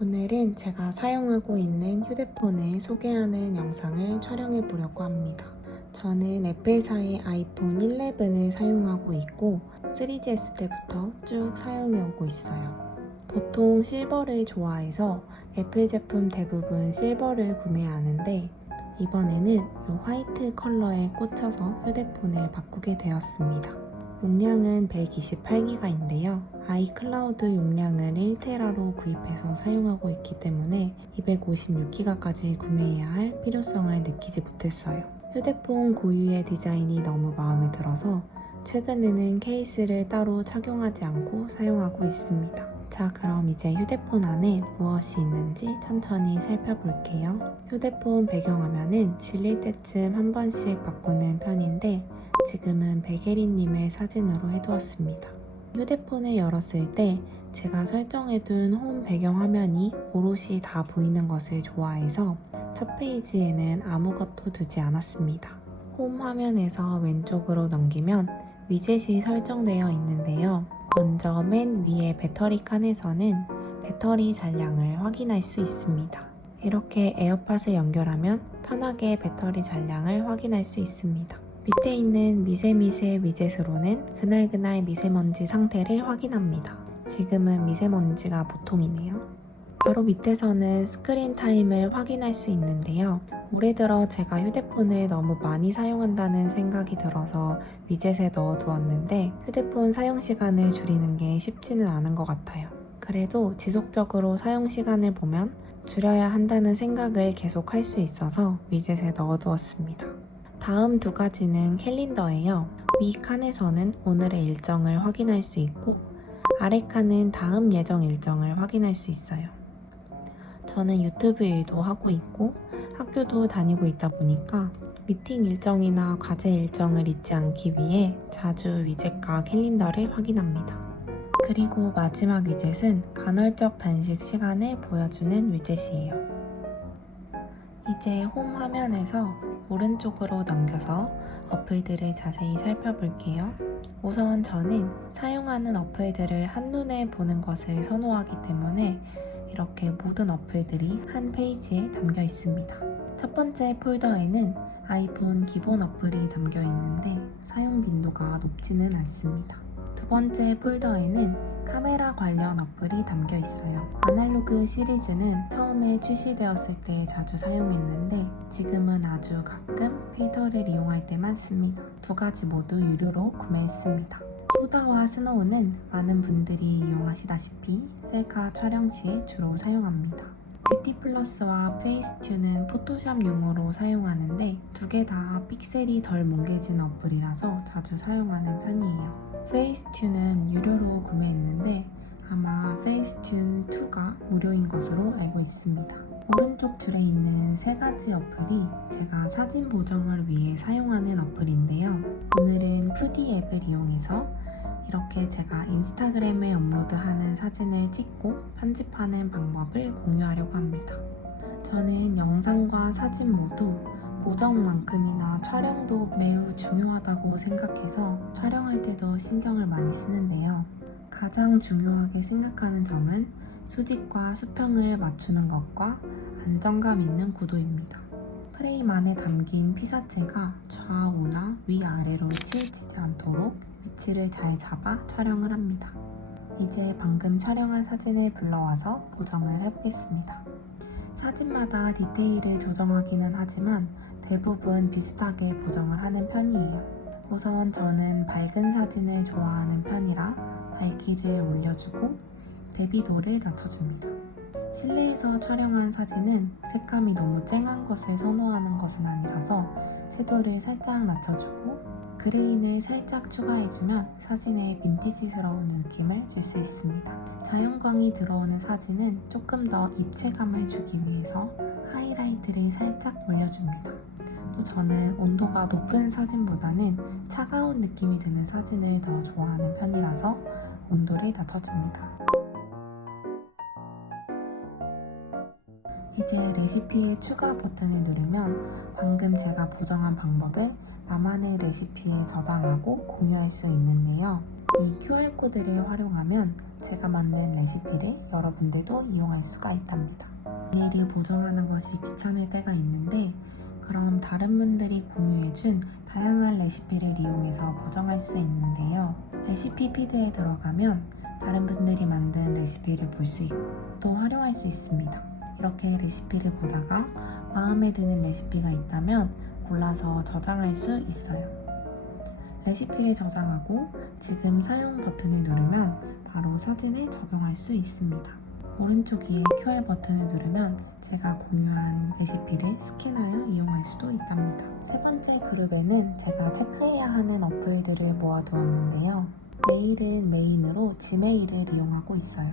오늘은 제가 사용하고 있는 휴대폰을 소개하는 영상을 촬영해 보려고 합니다. 저는 애플사의 아이폰 11을 사용하고 있고 3GS 때부터 쭉 사용해 오고 있어요. 보통 실버를 좋아해서 애플 제품 대부분 실버를 구매하는데 이번에는 이 화이트 컬러에 꽂혀서 휴대폰을 바꾸게 되었습니다. 용량은 128GB인데요. 아이클라우드 용량을 1TB로 구입해서 사용하고 있기 때문에 256GB까지 구매해야 할 필요성을 느끼지 못했어요. 휴대폰 고유의 디자인이 너무 마음에 들어서 최근에는 케이스를 따로 착용하지 않고 사용하고 있습니다. 자, 그럼 이제 휴대폰 안에 무엇이 있는지 천천히 살펴볼게요. 휴대폰 배경화면은 질릴 때쯤 한 번씩 바꾸는 편인데 지금은 백예린님의 사진으로 해두었습니다. 휴대폰을 열었을 때 제가 설정해둔 홈 배경화면이 오롯이 다 보이는 것을 좋아해서 첫 페이지에는 아무것도 두지 않았습니다. 홈 화면에서 왼쪽으로 넘기면 위젯이 설정되어 있는데요. 먼저 맨 위에 배터리 칸에서는 배터리 잔량을 확인할 수 있습니다. 이렇게 에어팟을 연결하면 편하게 배터리 잔량을 확인할 수 있습니다. 밑에 있는 미세미세 위젯으로는 그날그날 미세먼지 상태를 확인합니다. 지금은 미세먼지가 보통이네요. 바로 밑에서는 스크린 타임을 확인할 수 있는데요. 올해 들어 제가 휴대폰을 너무 많이 사용한다는 생각이 들어서 위젯에 넣어두었는데 휴대폰 사용 시간을 줄이는 게 쉽지는 않은 것 같아요. 그래도 지속적으로 사용 시간을 보면 줄여야 한다는 생각을 계속 할 수 있어서 위젯에 넣어두었습니다. 다음 두 가지는 캘린더예요. 위 칸에서는 오늘의 일정을 확인할 수 있고 아래 칸은 다음 예정 일정을 확인할 수 있어요. 저는 유튜브 일도 하고 있고 학교도 다니고 있다 보니까 미팅 일정이나 과제 일정을 잊지 않기 위해 자주 위젯과 캘린더를 확인합니다. 그리고 마지막 위젯은 간헐적 단식 시간을 보여주는 위젯이에요. 이제 홈 화면에서 오른쪽으로 넘겨서 어플들을 자세히 살펴볼게요. 우선 저는 사용하는 어플들을 한눈에 보는 것을 선호하기 때문에 이렇게 모든 어플들이 한 페이지에 담겨 있습니다. 첫 번째 폴더에는 아이폰 기본 어플이 담겨 있는데 사용 빈도가 높지는 않습니다. 두 번째 폴더에는 카메라 관련 어플이 담겨 있어요. 아날로그 시리즈는 처음에 출시되었을 때 자주 사용했는데 지금은 아주 가끔 필터를 이용할 때만 씁니다. 두 가지 모두 유료로 구매했습니다. 소다와 스노우는 많은 분들이 이용하시다시피 셀카 촬영 시에 주로 사용합니다. 뷰티 플러스와 페이스튜는 포토샵용으로 사용하는데 두 개 다 픽셀이 덜 뭉개진 어플이라서 자주 사용하는 편이에요. 페이스튜는 유료로 구매했는데 아마 페이스튠 2가 무료인 것으로 알고 있습니다. 오른쪽 줄에 있는 세 가지 어플이 제가 사진 보정을 위해 사용하는 어플인데요. 오늘은 푸디 앱을 이용해서 이렇게 제가 인스타그램에 업로드하는 사진을 찍고 편집하는 방법을 공유하려고 합니다. 저는 영상과 사진 모두 보정만큼이나 촬영도 매우 중요하다고 생각해서 촬영할 때도 신경을 많이 쓰는데요. 가장 중요하게 생각하는 점은 수직과 수평을 맞추는 것과 안정감 있는 구도입니다. 프레임 안에 담긴 피사체가 좌우나 위아래로 치우치지 않도록 위치를 잘 잡아 촬영을 합니다. 이제 방금 촬영한 사진을 불러와서 보정을 해보겠습니다. 사진마다 디테일을 조정하기는 하지만 대부분 비슷하게 보정을 하는 편이에요. 우선 저는 밝은 사진을 좋아하는 편이라 밝기를 올려주고 대비도를 낮춰줍니다. 실내에서 촬영한 사진은 색감이 너무 쨍한 것을 선호하는 것은 아니라서 채도를 살짝 낮춰주고 그레인을 살짝 추가해주면 사진에 빈티지스러운 느낌을 줄 수 있습니다. 자연광이 들어오는 사진은 조금 더 입체감을 주기 위해서 하이라이트를 살짝 올려줍니다. 또 저는 온도가 높은 사진보다는 차가운 느낌이 드는 사진을 더 좋아하는 편이라서 온도를 낮춰줍니다. 이제 레시피의 추가 버튼을 누르면 방금 제가 보정한 방법을 나만의 레시피에 저장하고 공유할 수 있는데요. 이 QR코드를 활용하면 제가 만든 레시피를 여러분들도 이용할 수가 있답니다. 일일이 보정하는 것이 귀찮을 때가 있는데 그럼 다른 분들이 공유해준 다양한 레시피를 이용해서 보정할 수 있는데요. 레시피 피드에 들어가면 다른 분들이 만든 레시피를 볼 수 있고 또 활용할 수 있습니다. 이렇게 레시피를 보다가 마음에 드는 레시피가 있다면 골라서 저장할 수 있어요. 레시피를 저장하고 지금 사용 버튼을 누르면 바로 사진에 적용할 수 있습니다. 오른쪽 위에 QR 버튼을 누르면 제가 공유한 레시피를 스캔하여 이용할 수도 있답니다. 세 번째 그룹에는 제가 체크해야 하는 어플들을 모아두었는데요. 메일은 메인으로 지메일을 이용하고 있어요.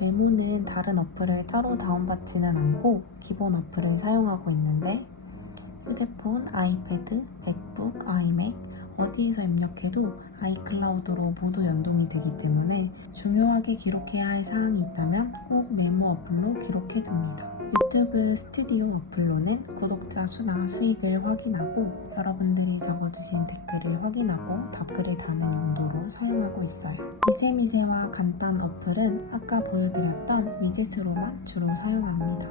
메모는 다른 어플을 따로 다운받지는 않고 기본 어플을 사용하고 있는데 휴대폰, 아이패드, 맥북, 아이맥 어디에서 입력해도 아이클라우드로 모두 연동이 되기 때문에 중요하게 기록해야 할 사항이 있다면 꼭 메모 어플로 기록해둡니다. 유튜브 스튜디오 어플로는 구독자 수나 수익을 확인하고 여러분들이 적어주신 댓글을 확인하고 답글을 다는 용도로 사용하고 있어요. 미세미세와 간단 어플은 아까 보여드렸던 위젯으로만 주로 사용합니다.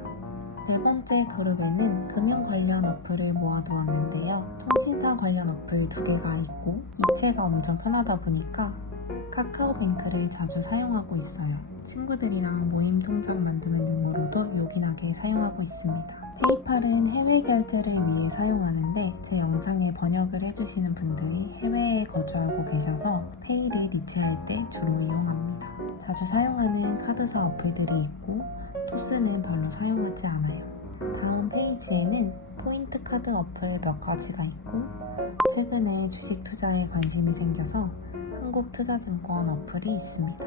네 번째 그룹에는 금융 관련 어플을 모아두었는데요. 통신사 관련 어플 2개가 있고 이체가 엄청 편하다 보니까 카카오뱅크를 자주 사용하고 있어요. 친구들이랑 모임 통장 만드는 용으로도 요긴하게 사용하고 있습니다. 페이팔은 해외 결제를 위해 사용하는데 제 영상에 번역을 해주시는 분들이 해외에 거주하고 계셔서 페이를 이체할 때 주로 이용합니다. 자주 사용하는 카드사 어플들이 있고 토스는 별로 사용하지 않아요. 다음 페이지에는 포인트 카드 어플 몇 가지가 있고 최근에 주식 투자에 관심이 생겨서 한국투자증권 어플이 있습니다.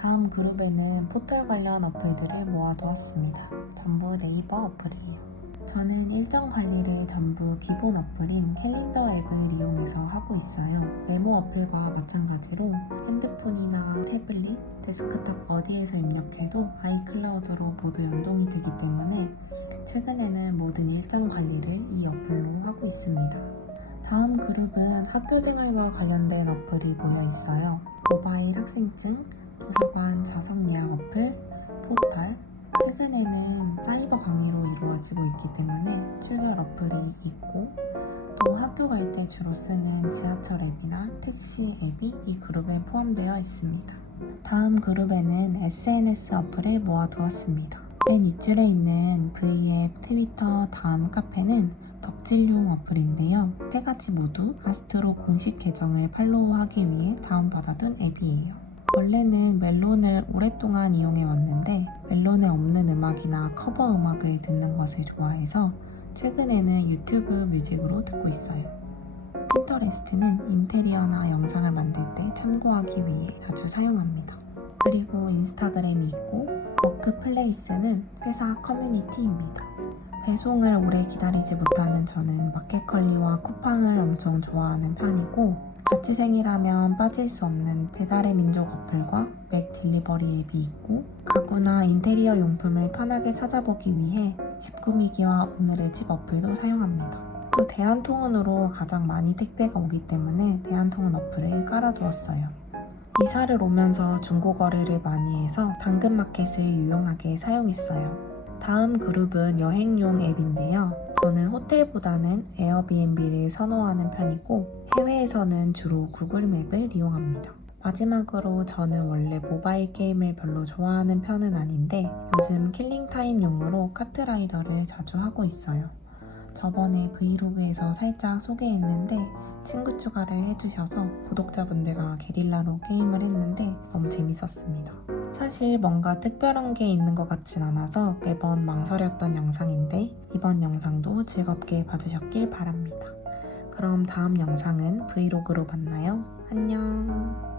다음 그룹에는 포털 관련 어플들을 모아두었습니다. 전부 네이버 어플이에요. 저는 일정 관리를 전부 기본 어플인 캘린더 앱을 이용해서 하고 있어요. 메모 어플과 마찬가지로 핸드폰이나 태블릿, 데스크탑 어디에서 입력해도 아이클라우드로 모두 연동이 되기 때문에 최근에는 모든 일정 관리를 이 어플로 하고 있습니다. 다음 그룹은 학교생활과 관련된 어플이 모여 있어요. 모바일 학생증, 도서관 자석 예약 어플, 포털, 최근에는 사이버 강의로 이루어지고 있기 때문에 출결 어플이 있고 또 학교 갈 때 주로 쓰는 지하철 앱이나 택시 앱이 이 그룹에 포함되어 있습니다. 다음 그룹에는 SNS 어플을 모아두었습니다. 맨 윗줄에 있는 V앱, 트위터, 다음 카페는 덕질용 어플인데요. 세 가지 모두 아스트로 공식 계정을 팔로우하기 위해 다운받아둔 앱이에요. 원래는 멜론을 오랫동안 이용해 왔는데 멜론에 없는 음악이나 커버 음악을 듣는 것을 좋아해서 최근에는 유튜브 뮤직으로 듣고 있어요. 핀터레스트는 인테리어나 영상을 만들 때 참고하기 위해 자주 사용합니다. 그리고 인스타그램이 있고 워크플레이스는 회사 커뮤니티입니다. 배송을 오래 기다리지 못하는 저는 마켓컬리와 쿠팡을 엄청 좋아하는 편이고 자취생이라면 빠질 수 없는 배달의 민족 어플과 맥 딜리버리 앱이 있고 가구나 인테리어 용품을 편하게 찾아보기 위해 집 꾸미기와 오늘의 집 어플도 사용합니다. 또 대한통운으로 가장 많이 택배가 오기 때문에 대한통운 어플을 깔아두었어요. 이사를 오면서 중고거래를 많이 해서 당근마켓을 유용하게 사용했어요. 다음 그룹은 여행용 앱인데요. 저는 호텔보다는 에어비앤비를 선호하는 편이고 해외에서는 주로 구글맵을 이용합니다. 마지막으로 저는 원래 모바일 게임을 별로 좋아하는 편은 아닌데 요즘 킬링타임용으로 카트라이더를 자주 하고 있어요. 저번에 브이로그에서 살짝 소개했는데 친구 추가를 해주셔서 구독자분들과 게릴라로 게임을 했는데 너무 재밌었습니다. 사실 뭔가 특별한 게 있는 것 같진 않아서 매번 망설였던 영상인데 이번 영상도 즐겁게 봐주셨길 바랍니다. 그럼 다음 영상은 브이로그로 만나요. 안녕.